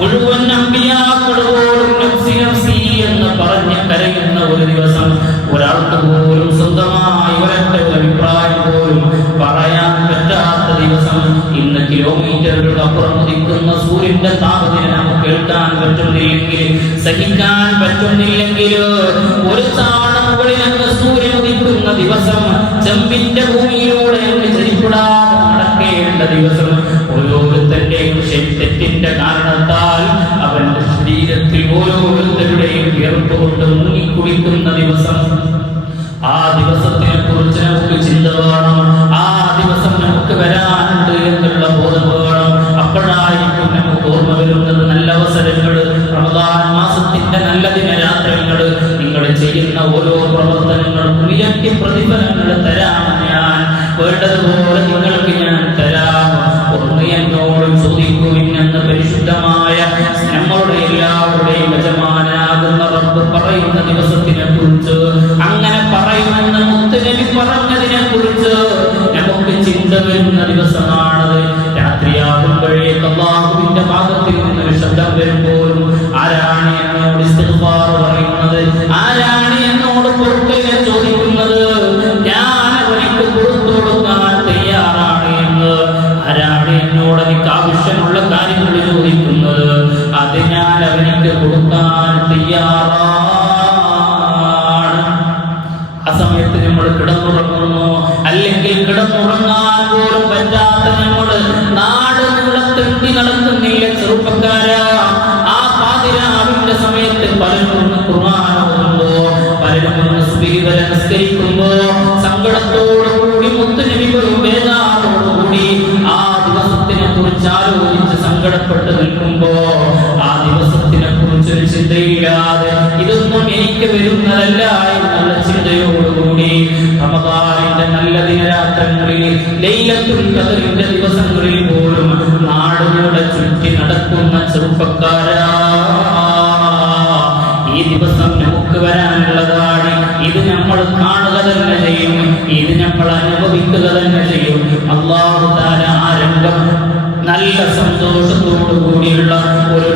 മുഴുവൻ അമ്പിയാക്കൾ പോലും നഫ്സി നഫ്സി എന്ന് പറഞ്ഞ് കരയുന്ന ഒരു ദിവസം, ഒരാൾക്ക് പോലും സ്വന്തമായി ഒരൊറ്റ അഭിപ്രായം പോലും പറയാൻ പറ്റാത്ത ദിവസം, ഇന്ന് കിലോമീറ്ററുകൾ അപ്പുറം ഉദിക്കുന്ന സൂര്യന്റെ താപനില നമുക്ക് കേൾക്കാൻ പറ്റുന്നില്ലെങ്കിൽ, സഹിക്കാൻ പറ്റുന്നില്ലെങ്കിൽ, ഒരു ചാണം മുകളിൽ അങ്ങ് സൂര്യൻ ഉദിക്കുന്ന ദിവസം, ചെമ്പിന്റെ ഭൂമിയിലൂടെ അങ്ങ് ചെരിപ്പിടാതെ നടക്കേണ്ട ദിവസം, ഓരോരുത്തരുടെയും തെറ്റിന്റെ കാരണത്താൽ അവന്റെ ശരീരത്തിൽ ഓരോരുത്തരുടെയും വിയർപ്പ് കൊണ്ട് മുങ്ങിക്കുളിക്കുന്ന ദിവസം, ആ ദിവസത്തിനെ കുറിച്ച് നമുക്ക് ചിന്ത വേണം. ആ ദിവസം നമുക്ക് വരാനുണ്ട് എന്നുള്ള ബോധം വേണം. അപ്പോഴായിരിക്കും നമുക്ക് ഓർമ്മ വരുന്നത് നല്ല അവസരങ്ങൾ, റമദാൻ മാസത്തിന്റെ നല്ല ദിനരാത്രങ്ങൾ. നിങ്ങൾ ചെയ്യുന്ന ഓരോ പ്രവർത്തനങ്ങൾക്കും ഇരട്ടി പ്രതിഫലങ്ങൾ തരാം ഞാൻ, വേണ്ടതുപോലെ നിങ്ങൾക്ക് ഞാൻ തരാം. ഒന്ന് എന്നോട് ചോദിക്കുവിനെന്ന് പരിശുദ്ധമായ നമ്മളുടെ എല്ലാവരുടെയും യജമാനാകുന്ന റബ്ബ് പറയുന്ന ദിവസത്തിനെ കുറിച്ച്, അങ്ങനെ പറയുമെന്ന് മുത്തുനബി പറഞ്ഞതിനെ കുറിച്ച് നമുക്ക് ചിന്ത വരുന്ന ദിവസമാണത്. രാത്രിയാകുമ്പോഴേക്ക് അല്ലാഹുവിന്റെ ഭാഗത്തിൽ നിന്നൊരു ശബ്ദം വരുമ്പോഴും, ആരാണ് എന്നോട് ഇസ്തിഗ്ഫാർ പറയുന്നത്, ആരാണ് എന്നോട് പൊറുക്കലിനെ ചോദിക്കുന്നത്, ഞാൻ അവർക്ക് പുറത്തു കൊടുക്കാൻ തയ്യാറാണ് എന്ന്, ആരാണ് എന്നോട് എനിക്ക് ആവശ്യമുള്ള കാര്യങ്ങൾ ചോദിക്കുന്നത്, അത് ഞാൻ അവർക്ക് കൊടുക്കാൻ തയ്യാറാണ്. ആ സമയത്ത് നമ്മൾ കിടന്നുറങ്ങുന്നു, അല്ലെങ്കിൽ കിടന്നുറങ്ങാൻ പോലും പറ്റാത്ത നമ്മൾ നാട് നീളത്തെണ്ടി നടക്കുന്നില്ല ചെറുപ്പക്കാരാ. ആ പാതിരാവിന്റെ സമയത്ത് പലരും ഖുർആൻ ഓതുമ്പോ, പലരും സുബ്ഹി വരെ നിസ്കരിക്കുമ്പോ സങ്കടത്തോടുകൂടി മുത്തുനബി ഒരു ബേജാറോടുകൂടി ആ ദിവസത്തിനെ കുറിച്ച് ആലോചിച്ച് സങ്കടപ്പെട്ട് നിൽക്കുമ്പോ, ആ ദിവസത്തിനെ കുറിച്ച് ഒരു ചിന്തയില്ലാതെ ഇതൊന്നും എനിക്ക് വരുന്നതല്ല എന്നുള്ള ചിന്തയോടുകൂടി റമദാനിന്റെ നല്ല ദിനരാത്രങ്ങളിൽ, ലൈലത്തുൽ ഖദറിന്റെ ദിവസങ്ങളിൽ പോലും നാടുകളുടെ ചുറ്റി നടക്കുന്ന ചെറുപ്പക്കാരാ, ഈ ദിവസം നമുക്ക് വരാനുള്ളതാണ്. ഇത് നമ്മൾ കാണുക തന്നെ ചെയ്യും, ഇത് നമ്മൾ അനുഭവിക്കുക തന്നെ ചെയ്യും. അല്ലാഹു തആല ആ രംഗം നല്ല സന്തോഷത്തോടു കൂടിയുള്ള ഒരു